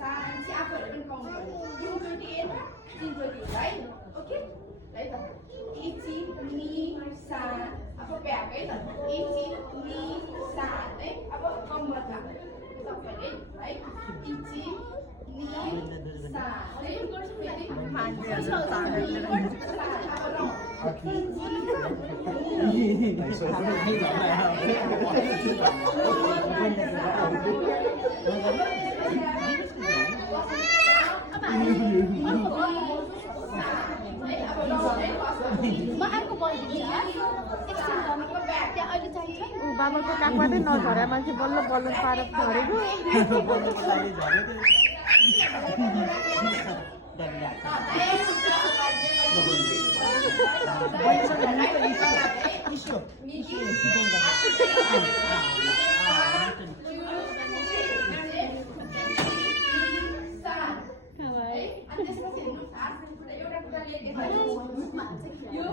San, siapa yang berkongsi? You do it, you do it, right? Okay? Right? Ichi, ni, san. Apa pea cái là ichi, ni, san. Đấy, apa công vật là tập phải đấy, right? Ichi, ni, san. Đấy, म अर्को बोलिदिन्छ एकछिन त्यहाँ अहिले चाहिन्छ बाबाको काखबाटै नझरे मान्छे बल्ल बल्ल पारेर झरेको Yo